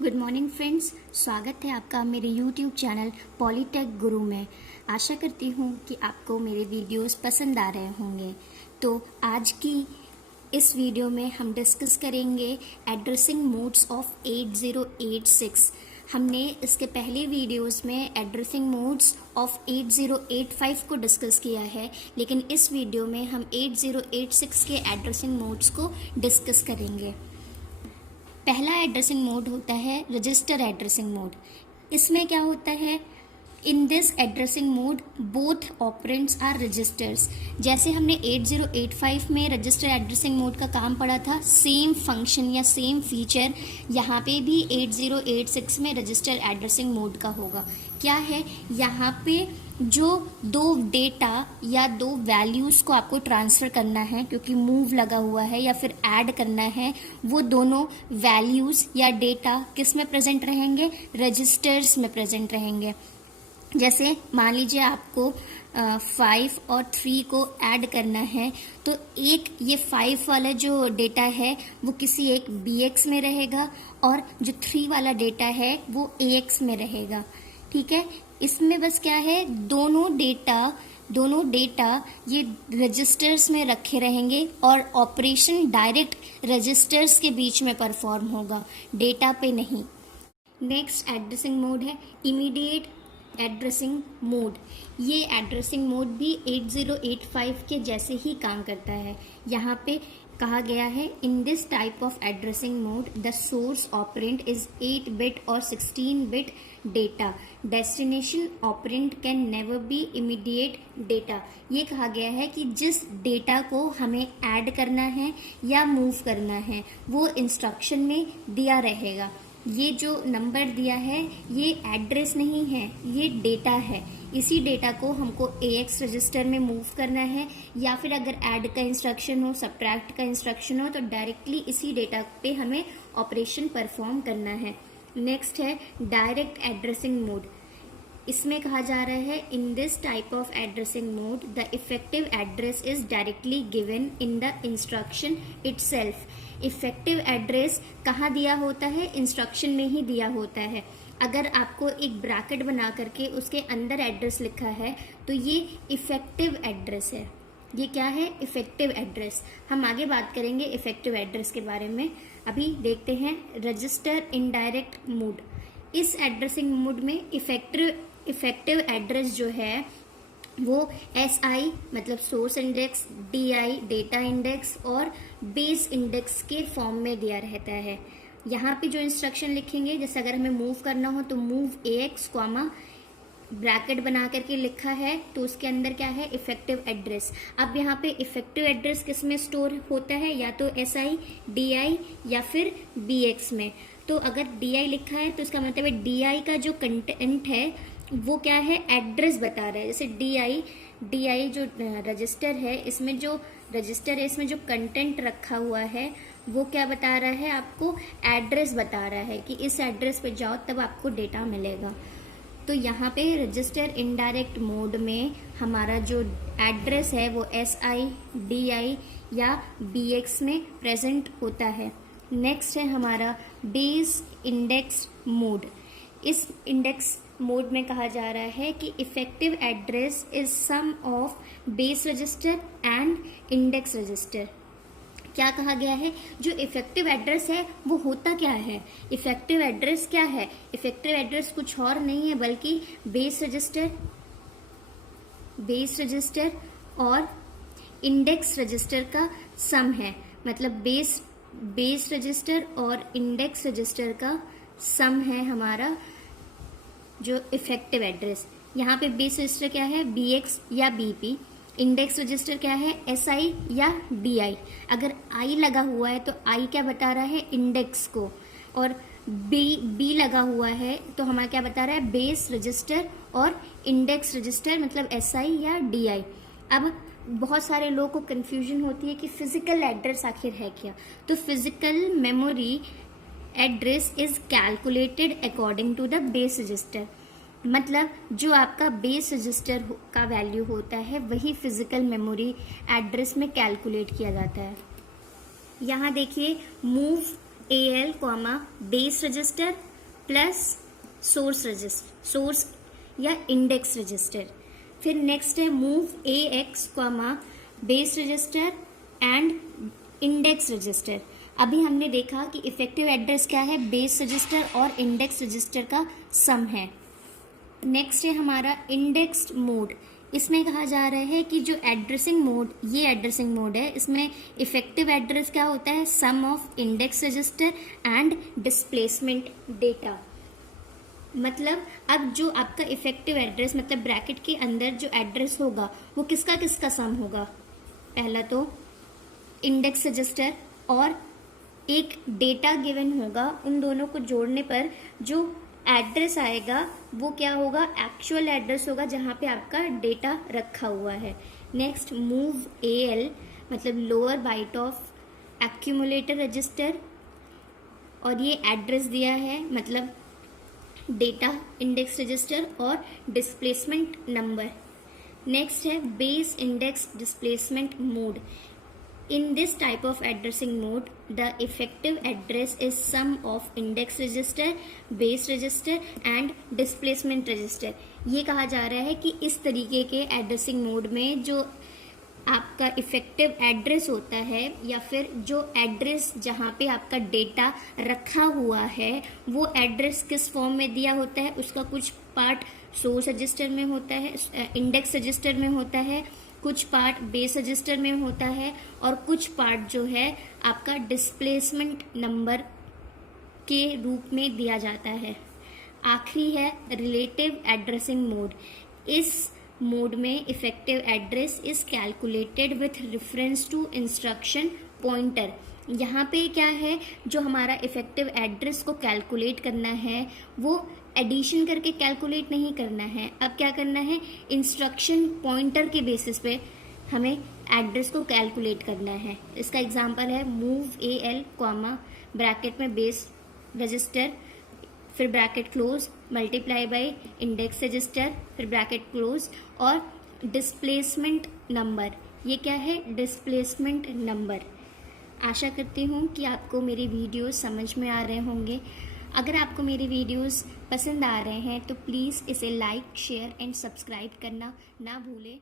Good morning friends, स्वागत है आपका मेरे यूट्यूब चैनल पॉलीटेक गुरु में। आशा करती हूँ कि आपको मेरे वीडियोस पसंद आ रहे होंगे। तो आज की इस वीडियो में हम डिस्कस करेंगे एड्रेसिंग मोड्स ऑफ 8086। हमने इसके पहले वीडियोस में एड्रेसिंग मोड्स ऑफ 8085 को डिस्कस किया है, लेकिन इस वीडियो में हम 8086 के एड्रेसिंग मोड्स को डिस्कस करेंगे। पहला एड्रेसिंग मोड होता है रजिस्टर एड्रेसिंग मोड। इसमें क्या होता है, in this addressing mode both operands are registers. जैसे हमने 8085 में रजिस्टर एड्रेसिंग मोड का काम पढ़ा था, सेम फंक्शन या सेम फीचर यहाँ पे भी 8086 में रजिस्टर एड्रेसिंग मोड का होगा। क्या है, यहाँ पे जो दो डेटा या दो वैल्यूज़ को आपको ट्रांसफ़र करना है, क्योंकि मूव लगा हुआ है या फिर ऐड करना है, वो दोनों वैल्यूज़ या डेटा किस में प्रेजेंट रहेंगे, रजिस्टर्स में प्रेजेंट रहेंगे। जैसे मान लीजिए आपको 5 और 3 को ऐड करना है, तो एक ये 5 वाला जो डेटा है वो किसी एक BX में रहेगा और जो 3 वाला डेटा है वो AX में रहेगा। ठीक है, इसमें बस क्या है, दोनों डेटा ये रजिस्टर्स में रखे रहेंगे और ऑपरेशन डायरेक्ट रजिस्टर्स के बीच में परफॉर्म होगा, डेटा पे नहीं। नेक्स्ट एड्रेसिंग मोड है इमीडिएट एड्रेसिंग मोड। ये एड्रेसिंग मोड भी 8085 के जैसे ही काम करता है। यहाँ पे कहा गया है, in this type of addressing mode the source operand is 8 bit और 16 bit data. Destination operand can never be immediate data. ये कहा गया है कि जिस डेटा को हमें ऐड करना है या मूव करना है वो इंस्ट्रक्शन में दिया रहेगा। ये जो नंबर दिया है ये एड्रेस नहीं है, ये डेटा है। इसी डेटा को हमको AX रजिस्टर में मूव करना है, या फिर अगर ऐड का इंस्ट्रक्शन हो, सब्ट्रैक्ट का इंस्ट्रक्शन हो, तो डायरेक्टली इसी डेटा पे हमें ऑपरेशन परफॉर्म करना है। नेक्स्ट है डायरेक्ट एड्रेसिंग मोड। इसमें कहा जा रहा है, in this type of addressing mode the effective address is directly given in the instruction itself. Effective address कहाँ दिया होता है, इंस्ट्रक्शन में ही दिया होता है। अगर आपको एक ब्रैकेट बना करके उसके अंदर एड्रेस लिखा है तो ये इफेक्टिव एड्रेस है। ये क्या है, इफेक्टिव एड्रेस। हम आगे बात करेंगे इफेक्टिव एड्रेस के बारे में। अभी देखते हैं रजिस्टर इनडायरेक्ट मोड। इस एड्रेसिंग मोड में इफेक्टिव एड्रेस जो है वो SI मतलब source index, DI data index और बेस इंडेक्स के फॉर्म में दिया रहता है। यहाँ पे जो इंस्ट्रक्शन लिखेंगे, जैसे अगर हमें मूव करना हो तो मूव AX कॉमा ब्रैकेट बना करके लिखा है, तो उसके अंदर क्या है, इफेक्टिव एड्रेस। अब यहाँ पे इफेक्टिव एड्रेस किस में स्टोर होता है, या तो SI, DI या फिर BX में। तो अगर DI लिखा है तो इसका मतलब है DI का जो कंटेंट है वो क्या है, एड्रेस बता रहा है। जैसे DI जो रजिस्टर है, इसमें जो रजिस्टर है इसमें जो कंटेंट रखा हुआ है वो क्या बता रहा है, आपको एड्रेस बता रहा है कि इस एड्रेस पे जाओ तब आपको डेटा मिलेगा। तो यहाँ पे रजिस्टर इनडायरेक्ट मोड में हमारा जो एड्रेस है वो SI, DI या BX में प्रेजेंट होता है। नेक्स्ट है हमारा बेस इंडेक्स मोड। इस इंडेक्स मोड में कहा जा रहा है कि effective address is sum of base register and index register. क्या कहा गया है, जो इफेक्टिव एड्रेस है वो होता क्या है, इफेक्टिव एड्रेस क्या है, इफेक्टिव एड्रेस कुछ और नहीं है बल्कि बेस रजिस्टर और इंडेक्स रजिस्टर का सम है। मतलब बेस रजिस्टर और इंडेक्स रजिस्टर का सम है हमारा जो इफेक्टिव एड्रेस। यहाँ पे बेस रजिस्टर क्या है, BX या BP। इंडेक्स रजिस्टर क्या है, SI या DI। अगर I लगा हुआ है तो I क्या बता रहा है, इंडेक्स को, और B लगा हुआ है तो हमारा क्या बता रहा है, बेस रजिस्टर और इंडेक्स रजिस्टर मतलब SI या DI। अब बहुत सारे लोगों को कंफ्यूजन होती है कि फिजिकल एड्रेस आखिर है क्या। तो physical memory address is calculated according to the base register. मतलब जो आपका बेस रजिस्टर का वैल्यू होता है वही फिजिकल मेमोरी एड्रेस में कैलकुलेट किया जाता है। यहाँ देखिए move AL comma base register plus source या इंडेक्स रजिस्टर। फिर नेक्स्ट है move AX comma base register and index register. अभी हमने देखा कि इफेक्टिव एड्रेस क्या है, बेस रजिस्टर और इंडेक्स रजिस्टर का सम है। नेक्स्ट है हमारा इंडेक्स्ड मोड। इसमें कहा जा रहा है कि जो एड्रेसिंग मोड, ये एड्रेसिंग मोड है, इसमें इफेक्टिव एड्रेस क्या होता है, sum of index register and displacement data. मतलब अब जो आपका इफेक्टिव एड्रेस मतलब ब्रैकेट के अंदर जो एड्रेस होगा वो किसका किसका सम होगा, पहला तो इंडेक्स रजिस्टर और एक डेटा गिवन होगा, उन दोनों को जोड़ने पर जो एड्रेस आएगा वो क्या होगा, एक्चुअल एड्रेस होगा जहाँ पे आपका डेटा रखा हुआ है। नेक्स्ट मूव AL मतलब lower byte of accumulator register, और ये एड्रेस दिया है मतलब डेटा इंडेक्स रजिस्टर और डिस्प्लेसमेंट नंबर। नेक्स्ट है base index displacement mode. In this type of addressing mode, the effective address is sum of index register, base register and displacement register। ये कहा जा रहा है कि इस तरीके के एड्रेसिंग मोड में जो आपका इफेक्टिव एड्रेस होता है या फिर जो एड्रेस जहाँ पे आपका डेटा रखा हुआ है वो एड्रेस किस फॉर्म में दिया होता है, उसका कुछ पार्ट सोर्स रजिस्टर में होता है, इंडेक्स रजिस्टर में होता है, कुछ पार्ट बेस रजिस्टर में होता है और कुछ पार्ट जो है आपका डिस्प्लेसमेंट नंबर के रूप में दिया जाता है। आखिरी है रिलेटिव एड्रेसिंग मोड। इस मोड में effective address is calculated with reference to instruction pointer. यहाँ पे क्या है, जो हमारा इफेक्टिव एड्रेस को कैलकुलेट करना है वो एडिशन करके कैलकुलेट नहीं करना है, अब क्या करना है, इंस्ट्रक्शन पॉइंटर के बेसिस पे हमें एड्रेस को कैलकुलेट करना है। इसका एग्जांपल है मूव AL कॉमा ब्रैकेट में बेस रजिस्टर फिर bracket close multiply by index register फिर ब्रैकेट क्लोज और डिस्प्लेसमेंट नंबर। ये क्या है, डिस्प्लेसमेंट नंबर। आशा करती हूँ कि आपको मेरी वीडियोस समझ में आ रहे होंगे। अगर आपको मेरी वीडियोस पसंद आ रहे हैं तो प्लीज़ इसे लाइक शेयर एंड सब्सक्राइब करना ना भूलें।